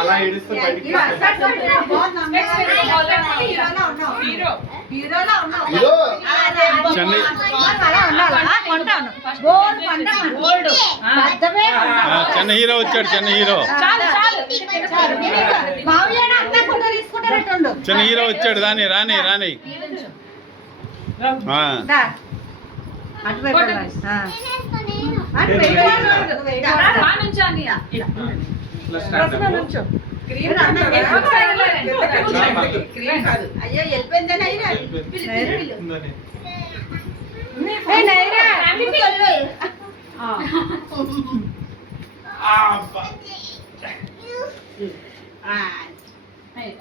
అలా ఏడుస్తూ బయటికి చిన్న హీరో వచ్చాడు. చిన్న హీరో చిన్న హీరో వచ్చాడు. రాని రాని రాని అయ్యో వెళ్ళిపోయిందని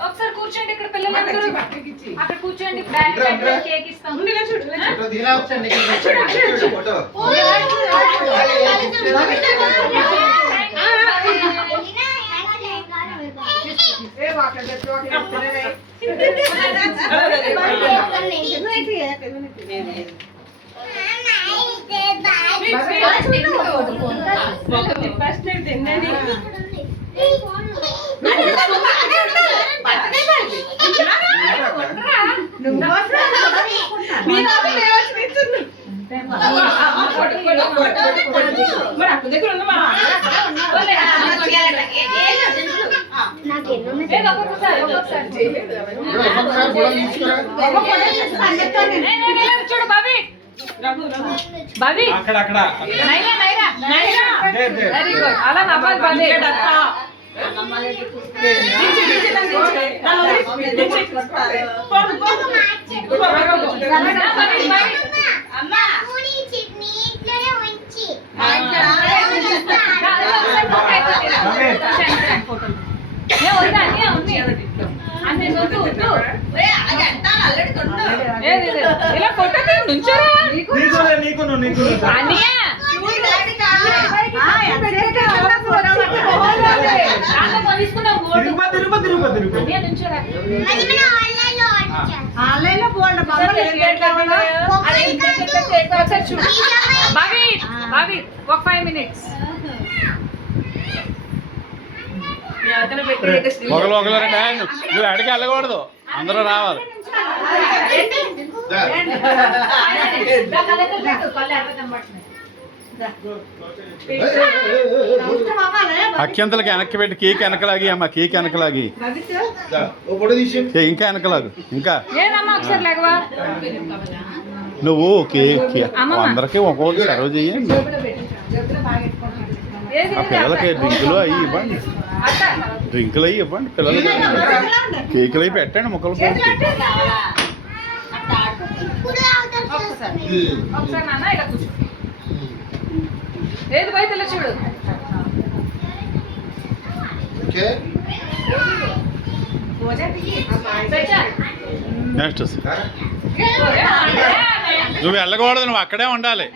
ఒకసారి కూర్చోండి. ఇక్కడ పిల్లలందరూ అక్కడ కూర్చోండి. కేక్ ఇస్తాం. చూడు బాబీ బాబీ అక్కడ వెరీ గుడ్. అలా నవ్వాలి బాబీ. ఇలా కొట్టదు నుంచోరా బాబీ ఒక 5 minutes. ఒకరు నువ్వు అడిగి వెళ్ళకూడదు. అందరూ రావాలి. అత్యంతలకు వెనక్కి పెట్టి కేక్ వెనకలాగి అమ్మ. కేక్ వెనకలాగి ఇంకా వెనకలాగు. ఇంకా నువ్వు కేక్ అందరికి ఒక్కొక్కటి సర్వ్ చేయండి. ఆ పిల్లలకి డ్రింకులు అవి ఇవ్వండి. డ్రింకులు అవి ఇవ్వండి పిల్లలకి. కేకులు అవి పెట్టండి ముక్కలు పోసి. ఏది బయట చూడు. నెక్స్ట్ నువ్వు వెళ్ళకూడదు. నువ్వు అక్కడే ఉండాలి.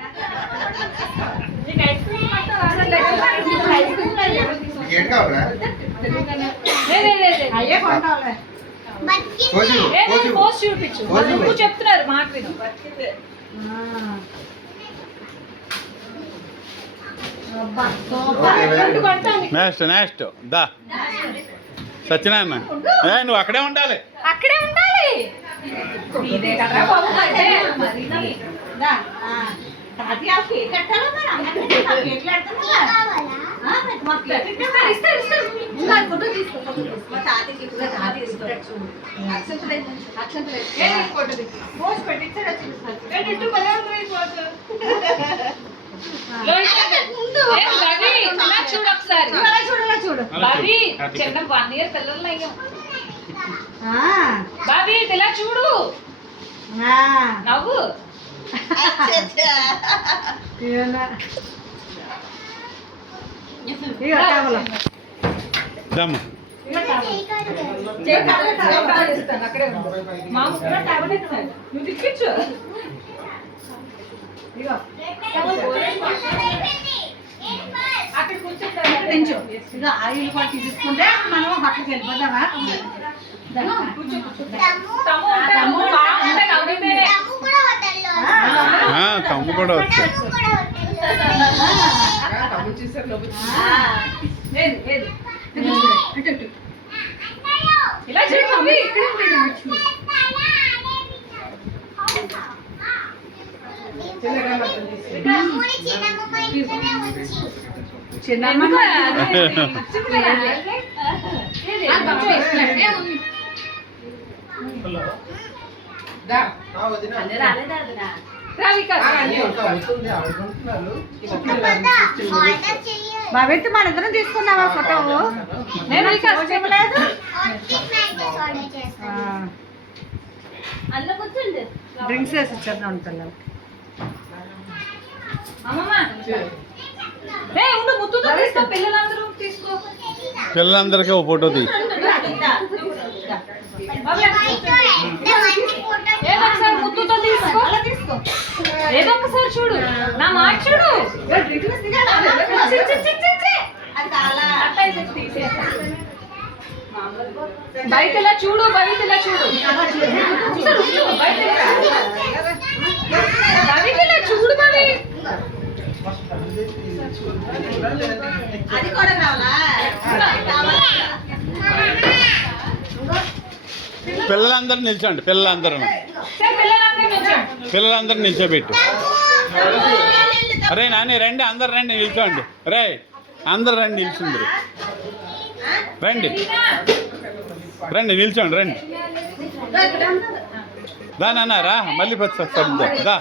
చెప్తున్నారు మాట విను. నెక్స్ట్ నెక్స్ట్ దా సత్యనారాయణ. నువ్వు అక్కడే ఉండాలి. అక్కడే ఉండాలి. చూడు ఒకసారి. బాబీ చిన్న 1 year పిల్లలు అయ్యాం. బాబీ ఇలా చూడు. నవ్వు. అక్కడ కూర్చొని ఆయిల్ కూడా తీసుకుంటే మనం హోటల్కి వెళ్ళిపోతామా. కూర్చో అమ్మ కూడా వస్తుంది. ఇలా చేయండి ఇక్కడ భవిత్ మన ఇద్దరం తీసుకున్నావా ఫోటో? నేను చెప్పలేదు. డ్రింక్స్ వేసి ఇచ్చేద్దాం పిల్లలు. పిల్లలందరికీ ఒక ఫోటో తీ. ఏదో ఒకసారి చూడు, నా మాట చూడు. బయట ఇలా చూడు, బయట ఇలా చూడు, బయట ఇలా చూడు. మరి అది కూడా కావాలా? పిల్లలందరూ నిల్చోండి. పిల్లలందరూ నిల్చోబెట్టు. అరే నాని రండి, అందరు రండి, నిల్చోండి. రే అందరు రండి, నిల్చుందరు రండి, రండి నిల్చోండి. రండి దా నాన్న రా, మళ్ళీ వస్తాడు. దా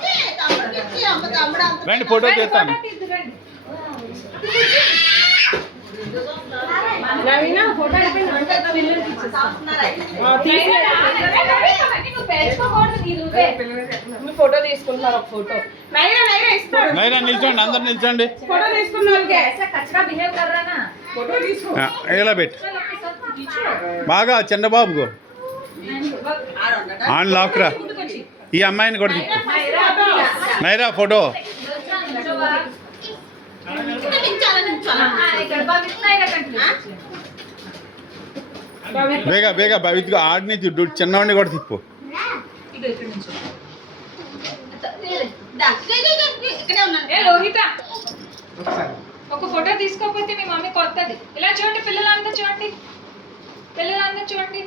రండి, ఫోటో తీస్తాను. ఫోటో తీసుకుంటున్నారు. ఒక ఫోటో నైరా నిల్చోండి, అందరు నిల్చోండి. ఫోటో తీసుకున్నారు. ఇలా పెట్టు బాగా. చంద్రబాబుకు ఆన్ లాక్రా. ఈ అమ్మాయిని కూడా తిప్పు. నైరా ఫోటో. బేగా బేగా భవిత్గా ఆడిని తిట్టు. చిన్నవాడిని కూడా తిప్పు. లోహిత ఒక ఫోటో తీసుకోకపోతే మీ మమ్మీ కొత్తది. ఇలా చూడండి, పిల్లలందరూ చూడండి, పిల్లలందరూ చూడండి.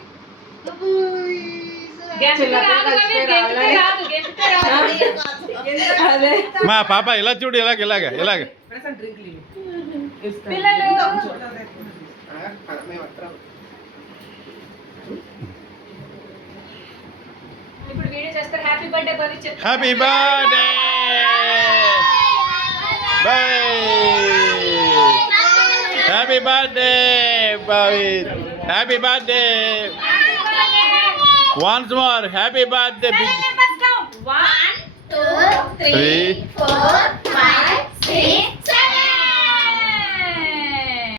మా పాప ఇలా చూడు, ఇలాగ ఇలాగ ఇలాగ. పిల్లలు ఇప్పుడు వీడియో చేస్తారు. హ్యాపీ బర్త్డే భవి చెప్పు. Happy birthday happy birthday Bhavith. Happy birthday once more. Happy birthday. 1 2 3